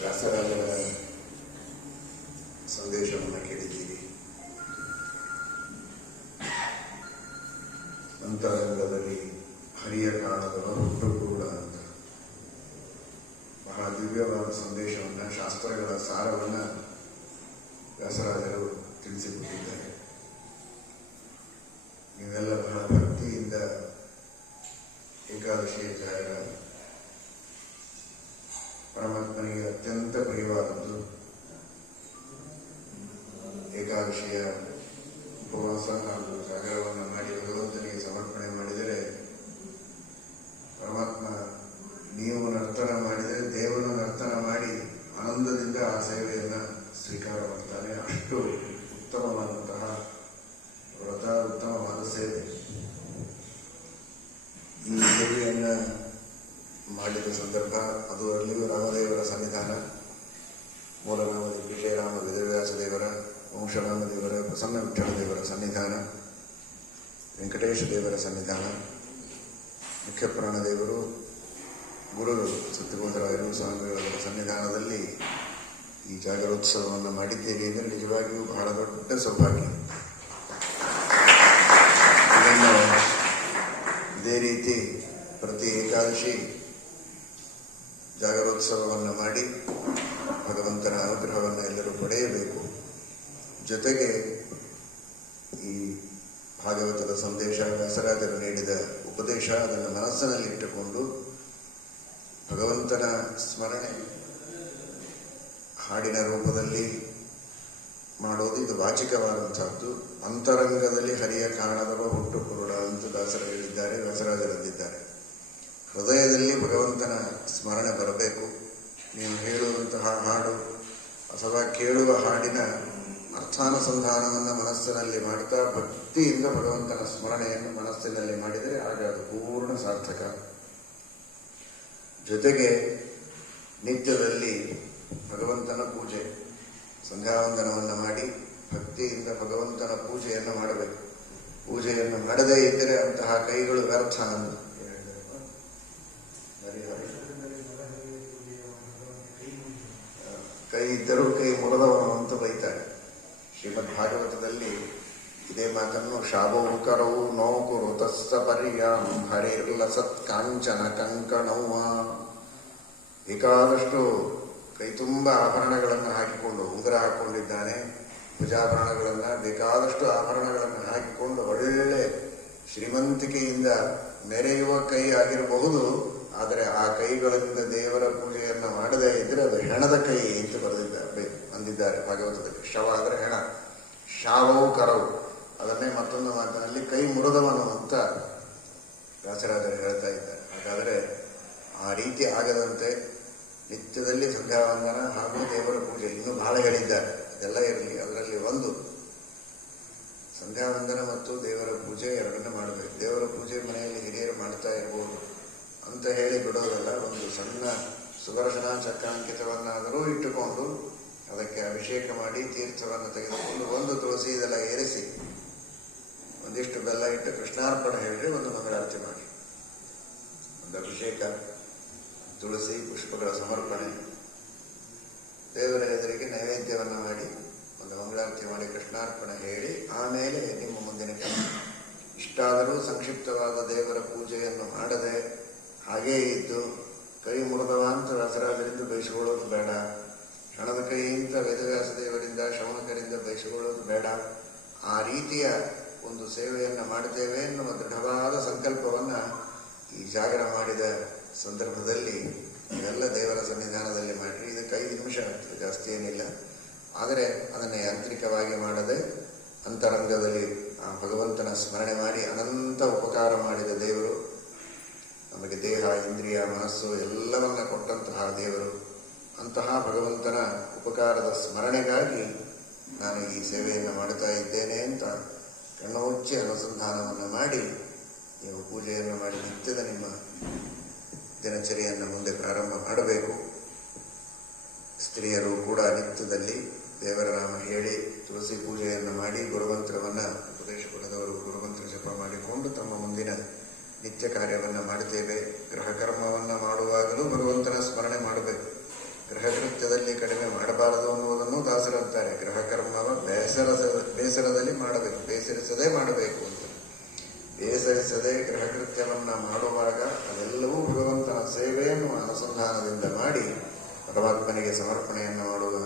ವ್ಯಾಸರಾಜರ ಸಂದೇಶವನ್ನು ಕೇಳಿದ್ದೀರಿ. ಅಂತರಂಗದಲ್ಲಿ ಹರಿಯ ಕಾಣದವರು ಹುಟ್ಟು ಕೂಡ ಅಂತ. ಬಹಳ ದಿವ್ಯವಾದ ಸಂದೇಶವನ್ನು, ಶಾಸ್ತ್ರಗಳ ಸಾರವನ್ನು ವ್ಯಾಸರಾಜರು ತಿಳಿಸಿಕೊಟ್ಟಿದ್ದಾರೆ. ನೀವೆಲ್ಲ ಬಹಳ ಭಕ್ತಿಯಿಂದ ಏಕಾದಶಿಯ ಜಾಗ ಪರಮಾತ್ಮನಿಗೆ ಅತ್ಯಂತ ಪ್ರಿಯವಾದದ್ದು ಏಕಾದಶಿಯ ಉಪವಾಸ ಹಾಗೂ ಜಾಗರವನ್ನು ಮಾಡಿ ಭಗವಂತನಿಗೆ ಸಮರ್ಪಣೆ ಮಾಡಿದರೆ ಪರಮಾತ್ಮ ನೀವು ನರ್ತನ ಮಾಡಿದರೆ ದೇವನು ನರ್ತನ ಮಾಡಿ ಆನಂದದಿಂದ ಆ ಸೇವೆಯನ್ನು ಸ್ವೀಕಾರ ಮಾಡ್ತಾನೆ ಅಷ್ಟು ಉತ್ತಮವಾದಂತಹ ವ್ರತ ಉತ್ತಮವಾದ ಸೇವೆ ಈ ಸೇವೆಯನ್ನು ಮಾಡಿದ ಸಂದರ್ಭ ರಾಮದೇವರ ಸನ್ನಿಧಾನ. ಮೂಲರಾಮ ವಿಜಯರಾಮ ವೇದವ್ಯಾಸ ದೇವರ, ವಂಶನಾಮ ದೇವರ, ಪ್ರಸನ್ನ ವಿಠಲ ದೇವರ ಸನ್ನಿಧಾನ, ವೆಂಕಟೇಶ ದೇವರ ಸನ್ನಿಧಾನ ಮುಖ್ಯ ಪ್ರಾಣದೇವರು ಗುರುಗಳು ಸತ್ಯಬೋಧರಾಯರು ಸ್ವಾಮಿಗಳವರ ಸನ್ನಿಧಾನದಲ್ಲಿ ಈ ಜಾಗರೋತ್ಸವವನ್ನು ಮಾಡಿದ್ದೇವೆ ಅಂದರೆ ನಿಜವಾಗಿಯೂ ಬಹಳ ದೊಡ್ಡ ಸೌಭಾಗ್ಯ. ಇದೇ ರೀತಿ ಪ್ರತಿ ಏಕಾದಶಿ ಜಾಗರೋತ್ಸವವನ್ನು ಮಾಡಿ ಭಗವಂತನ ಅನುಗ್ರಹವನ್ನು ಎಲ್ಲರೂ ಪಡೆಯಬೇಕು. ಜೊತೆಗೆ ಈ ಭಾಗವತದ ಸಂದೇಶ ವ್ಯಾಸರಾಜರು ನೀಡಿದ ಉಪದೇಶ ಅದನ್ನು ಮನಸ್ಸಿನಲ್ಲಿಟ್ಟುಕೊಂಡು ಭಗವಂತನ ಸ್ಮರಣೆ ಹಾಡಿನ ರೂಪದಲ್ಲಿ ಮಾಡೋದು ಇದು ವಾಚಿಕವಾದಂಥದ್ದು. ಅಂತರಂಗದಲ್ಲಿ ಹರಿಯ ಕಾರಣದವ ಹುಟ್ಟು ಕುರುಡ ಅಂತ ದಾಸರ ಹೇಳಿದ್ದಾರೆ ವ್ಯಾಸರಾಜರಂದಿದ್ದಾರೆ ಹೃದಯದಲ್ಲಿ ಭಗವಂತನ ಸ್ಮರಣೆ ಬರಬೇಕು. ನೀವು ಹೇಳುವಂತಹ ಹಾಡು ಅಥವಾ ಕೇಳುವ ಹಾಡಿನ ಅರ್ಥಾನುಸಂಧಾನವನ್ನು ಮನಸ್ಸಿನಲ್ಲಿ ಮಾಡ್ತಾ ಭಕ್ತಿಯಿಂದ ಭಗವಂತನ ಸ್ಮರಣೆಯನ್ನು ಮನಸ್ಸಿನಲ್ಲಿ ಮಾಡಿದರೆ ಆಗ ಅದು ಪೂರ್ಣ ಸಾರ್ಥಕ. ಜೊತೆಗೆ ನಿತ್ಯದಲ್ಲಿ ಭಗವಂತನ ಪೂಜೆ, ಸಂಧ್ಯಾವಂದನವನ್ನು ಮಾಡಿ ಭಕ್ತಿಯಿಂದ ಭಗವಂತನ ಪೂಜೆಯನ್ನು ಮಾಡಬೇಕು. ಪೂಜೆಯನ್ನು ಮಾಡದೇ ಇದ್ದರೆ ಅಂತಹ ಕೈಗಳು ವ್ಯರ್ಥ ಕೈ ಇದ್ದರೂ ಕೈ ಮುರಿದವನು ಅಂತ ಬೈತಾಳೆ. ಶ್ರೀಮದ್ ಭಾಗವತದಲ್ಲಿ ಇದೇ ಮಾತನ್ನು ಶಾಬವು ಕರವು ನೋಕುರು ತಸ್ಸ ಪರ್ಯಾಂ ಹರಿರ್ಲ ಸತ್ ಕಾಂಚನ ಕಂಕಣವ ಬೇಕಾದಷ್ಟು ಕೈ ತುಂಬ ಆಭರಣಗಳನ್ನು ಹಾಕಿಕೊಂಡು ಉಂಗುರ ಹಾಕಿಕೊಂಡಿದ್ದಾನೆ ಭುಜಾಭರಣಗಳನ್ನು ಬೇಕಾದಷ್ಟು ಆಭರಣಗಳನ್ನು ಹಾಕಿಕೊಂಡು ಒಳ್ಳೆ ಶ್ರೀಮಂತಿಕೆಯಿಂದ ಮೆರೆಯುವ ಕೈ ಆಗಿರಬಹುದು ಆದರೆ ಆ ಕೈಗಳಿಂದ ದೇವರ ಪೂಜೆಯನ್ನು ಮಾಡದೇ ಇದ್ದರೆ ಅದು ಹೆಣದ ಕೈ ಅಂತ ಬರೆದಿದ್ದಾರೆ ಅಂದಿದ್ದಾರೆ ಭಾಗವತದಲ್ಲಿ ಶವ ಅಂದರೆ ಹೆಣ ಶಾವವು ಕರವು ಅದನ್ನೇ ಮತ್ತೊಂದು ಮಾತಿನಲ್ಲಿ ಕೈ ಮುರಿದವನು ಅಂತ ವ್ಯಾಸರಾಜರು ಹೇಳ್ತಾ ಇದ್ದಾರೆ ಹಾಗಾದರೆ ಆ ರೀತಿ ಆಗದಂತೆ ನಿತ್ಯದಲ್ಲಿ ಸಂಧ್ಯಾವಂದನ ಹಾಗೂ ದೇವರ ಪೂಜೆ. ಇನ್ನೂ ಬಹಳ ಹೇಳಿದ್ದಾರೆ. ಇದೆಲ್ಲ ಇರಲಿ, ಅದರಲ್ಲಿ ಒಂದು. ಸಂಧ್ಯಾವಂದನ ಮತ್ತು ದೇವರ ಪೂಜೆ ಎರಡನ್ನೂ ಮಾಡಬೇಕು. ದೇವರ ಪೂಜೆ ಮನೆಯಲ್ಲಿ ಹಿರಿಯರು ಮಾಡ್ತಾ ಇರ್ಬೋದು ಅಂತ ಹೇಳಿ ಬಿಡೋದಲ್ಲ, ಒಂದು ಸಣ್ಣ ಸುದರ್ಶನ ಚಕ್ರಾಂಕಿತವನ್ನಾದರೂ ಇಟ್ಟುಕೊಂಡು ಅದಕ್ಕೆ ಅಭಿಷೇಕ ಮಾಡಿ ತೀರ್ಥವನ್ನು ತೆಗೆದುಕೊಂಡು ಒಂದು ತುಳಸಿ ಇದೆಲ್ಲ ಏರಿಸಿ ಒಂದಿಷ್ಟು ಬೆಲ್ಲ ಇಟ್ಟು ಕೃಷ್ಣಾರ್ಪಣೆ ಹೇಳಿ ಒಂದು ಮಂಗಳಾರತಿ ಮಾಡಿ. ಒಂದು ಅಭಿಷೇಕ. ತುಳಸಿ ಪುಷ್ಪಗಳ ಸಮರ್ಪಣೆ. ದೇವರ ಎದುರಿಗೆ ನೈವೇದ್ಯವನ್ನು ಮಾಡಿ, ಒಂದು ಮಂಗಳಾರತಿ ಮಾಡಿ, ಕೃಷ್ಣಾರ್ಪಣೆ ಹೇಳಿ, ಆಮೇಲೆ ನಿಮ್ಮ ಮುಂದಿನ ಕೆಲಸ ಇಷ್ಟಾದರೂ ಸಂಕ್ಷಿಪ್ತವಾದ ದೇವರ ಪೂಜೆಯನ್ನು ಮಾಡದೆ ಹಾಗೇ ಇದ್ದು, ಕೈ ಮುರಿದವ ಅಂತ ವ್ಯಾಸರಾಜರಿಂದ ಬಯಸಿಕೊಳ್ಳೋದು ಬೇಡ. ಹಣದ ಕೈಯಿಂದ ವೇದವ್ಯಾಸ ದೇವರಿಂದ ಶ್ರವಣಕರಿಂದ ಬಯಸಿಕೊಳ್ಳೋದು ಬೇಡ. ಆ ರೀತಿಯ ಒಂದು ಸೇವೆಯನ್ನು ಮಾಡುತ್ತೇವೆ ಎನ್ನುವ ದೃಢವಾದ ಸಂಕಲ್ಪವನ್ನು ಈ ಜಾಗರ ಮಾಡಿದ. ಸಂದರ್ಭದಲ್ಲಿ ಇವೆಲ್ಲ ದೇವರ ಸನ್ನಿಧಾನದಲ್ಲಿ ಮಾಡಿರಿ ಇದಕ್ಕೆ ಐದು ನಿಮಿಷ ಆಗ್ತದೆ, ಜಾಸ್ತಿ ಏನಿಲ್ಲ. ಆದರೆ ಅದನ್ನು ಯಾಂತ್ರಿಕವಾಗಿ ಮಾಡದೆ ಅಂತರಂಗದಲ್ಲಿ, ಆ, ಭಗವಂತನ ಸ್ಮರಣೆ ಮಾಡಿ ಅನಂತ ಉಪಕಾರ ಮಾಡಿದ ದೇವರು, ನಮಗೆ ದೇಹ, ಇಂದ್ರಿಯ, ಮನಸ್ಸು ಎಲ್ಲವನ್ನ ಕೊಟ್ಟಂತಹ ದೇವರು, ಅಂತಹ ಭಗವಂತನ ಉಪಕಾರದ ಸ್ಮರಣೆಗಾಗಿ ನಾನು ಈ ಸೇವೆಯನ್ನು ಮಾಡ್ತಾ ಇದ್ದೇನೆ ಅಂತ ಕಣ್ಣು ಮುಚ್ಚಿ ಅನುಸಂಧಾನವನ್ನು ಮಾಡಿ, ನೀವು ಪೂಜೆಯನ್ನು ಮಾಡಿ ನಿತ್ಯದ ನಿಮ್ಮ ದಿನಚರಿಯನ್ನು ಮುಂದೆ ಪ್ರಾರಂಭ ಮಾಡಬೇಕು. ಸ್ತ್ರೀಯರು ಕೂಡ ನಿತ್ಯದಲ್ಲಿ ದೇವರ ನಾಮ ಹೇಳಿ ತುಳಸಿ ಪೂಜೆಯನ್ನು ಮಾಡಿ ಗುರುಮಂತ್ರವನ್ನು ಉಪದೇಶ ಪಡೆದವರು ಗುರುಮಂತ್ರ ಜಪ ಮಾಡಿಕೊಂಡು ತಮ್ಮ ಮುಂದಿನ ನಿತ್ಯ ಕಾರ್ಯವನ್ನು ಮಾಡುತ್ತೇವೆ. ಗೃಹ ಕರ್ಮವನ್ನು ಮಾಡುವಾಗಲೂ ಭಗವಂತನ ಸ್ಮರಣೆ ಮಾಡಬೇಕು. ಗೃಹ ಕೃತ್ಯದಲ್ಲಿ ದಾಸರಂತಾರೆ ಗೃಹ ಕರ್ಮವ ಬೇಸರ ಬೇಸರದಲ್ಲಿ ಮಾಡಬೇಕು. ಬೇಸರಿಸದೇ ಮಾಡಬೇಕು ಅಂತ. ಬೇಸರಿಸದೆ ಗೃಹ ಕೃತ್ಯವನ್ನು ಮಾಡುವಾಗ ಅನುಸಂಧಾನದಿಂದ ಮಾಡಿ ಪರಮಾತ್ಮನಿಗೆ ಸಮರ್ಪಣೆಯನ್ನು ಮಾಡುವ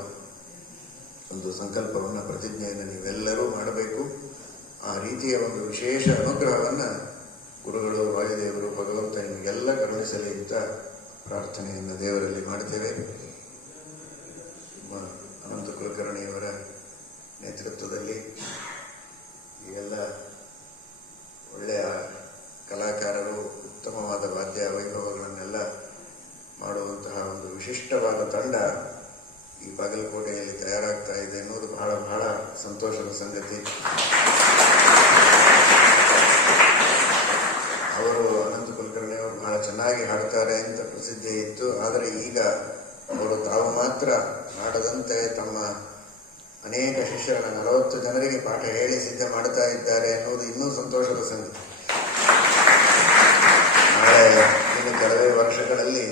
ಒಂದು ಸಂಕಲ್ಪವನ್ನು, ಪ್ರತಿಜ್ಞೆಯನ್ನು ನೀವೆಲ್ಲರೂ ಮಾಡಬೇಕು. ಆ ರೀತಿಯ ಒಂದು ವಿಶೇಷ ಅನುಗ್ರಹವನ್ನು ಗುರುಗಳು, ವಾಯುದೇವರು, ಭಗವಂತ ನಿಮಗೆಲ್ಲ ಕರುಣಿಸಲಿ ಅಂತ ಪ್ರಾರ್ಥನೆಯನ್ನು ದೇವರಲ್ಲಿ ಮಾಡ್ತೇವೆ ನಮ್ಮ ಅನಂತ ಕುಲಕರ್ಣಿಯವರ ನೇತೃತ್ವದಲ್ಲಿ ಈ ಎಲ್ಲ ಒಳ್ಳೆಯ ಕಲಾಕಾರರು ಉತ್ತಮವಾದ ವಾದ್ಯ ವೈಭವಗಳನ್ನೆಲ್ಲ ಮಾಡುವಂತಹ ಒಂದು ವಿಶಿಷ್ಟವಾದ ತಂಡ ಈ ಬಾಗಲಕೋಟೆಯಲ್ಲಿ ತಯಾರಾಗ್ತಾ ಇದೆ ಅನ್ನೋದು ಬಹಳ ಬಹಳ ಅವರು ಅನಂತ ಕುಲಕರ್ಣಿ ಅವರು ಬಹಳ ಚೆನ್ನಾಗಿ ಹಾಡ್ತಾರೆ ಅಂತ ಪ್ರಸಿದ್ಧಿ ಇತ್ತು. ಆದರೆ ಈಗ ಅವರು ತಾವು ಮಾತ್ರ ಹಾಡದಂತೆ ತಮ್ಮ ಅನೇಕ ಶಿಷ್ಯರ ನಲವತ್ತು ಜನರಿಗೆ ಪಾಠ ಹೇಳಿ ಸಿದ್ಧ ಮಾಡ್ತಾ ಇದ್ದಾರೆ ಅನ್ನೋದು ಇನ್ನೂ ಸಂತೋಷದ ಸಂಗತಿ. ನಾಳೆ ಇನ್ನು ಕೆಲವೇ ವರ್ಷಗಳಲ್ಲಿ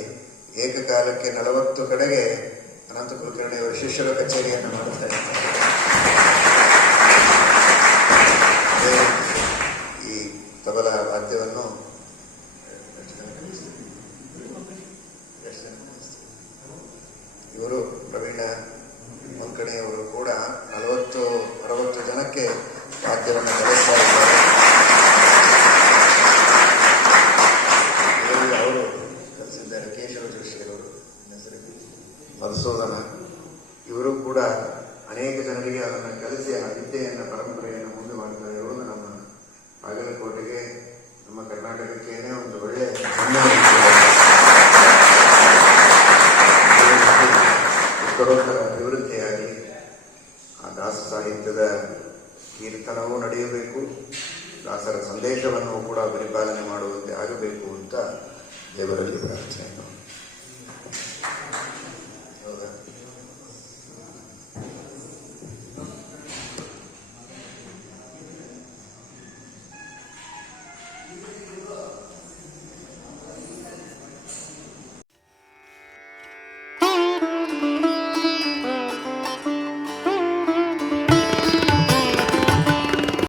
ಏಕಕಾಲಕ್ಕೆ ನಲವತ್ತು ಕಡೆಗೆ ಅನಂತ ಕುಲಕರ್ಣಿಯವರು ಶಿಷ್ಯರ ಕಚೇರಿಯನ್ನು ಮಾಡುತ್ತಾ ಇದ್ದಾರೆ ತಬಲ ವಾದ್ಯವನ್ನು? ಇವರು ಪ್ರವೀಣ ಮಂಕಣಿಯವರು ಕೂಡ ನಲವತ್ತು ಅರವತ್ತು ಜನಕ್ಕೆ ವಾದ್ಯವನ್ನು ಕಲಿಸ್ತಾ ಇದ್ದಾರೆ ಇದರಲ್ಲಿ ಅವರು ಕಲಿಸಿದ್ದಾರೆ ಕೇಶವ ಜೋಶಿಯವರು ಹೆಸರು ಮಧುಸೂದನ ಇವರು ಕೂಡ ಅನೇಕ ಜನರಿಗೆ ಅದನ್ನು ಕಲಿಸಿ ಆ ವಿದ್ಯೆಯನ್ನು ಪರಂಪರೆಯನ್ನು ಮುಂದೆ ಮಾಡ್ತಾ ಇರುವುದು ನಮ್ಮ ಬಾಗಲಕೋಟೆಗೆ ನಮ್ಮ ಕರ್ನಾಟಕಕ್ಕೇನೆ ಒಂದು ಒಳ್ಳೆಯ ಹೆಮ್ಮೆ ಉತ್ತರೋತ್ತರ ಅಭಿವೃದ್ಧಿಯಾಗಿ ಆ ದಾಸ ಸಾಹಿತ್ಯದ ಕೀರ್ತನವೂ ನಡೆಯಬೇಕು ದಾಸರ ಸಂದೇಶವನ್ನು ಕೂಡ ಪರಿಪಾಲನೆ ಮಾಡುವಂತೆ ಆಗಬೇಕು ಅಂತ ದೇವರಲ್ಲಿ ಪ್ರಾರ್ಥನೆ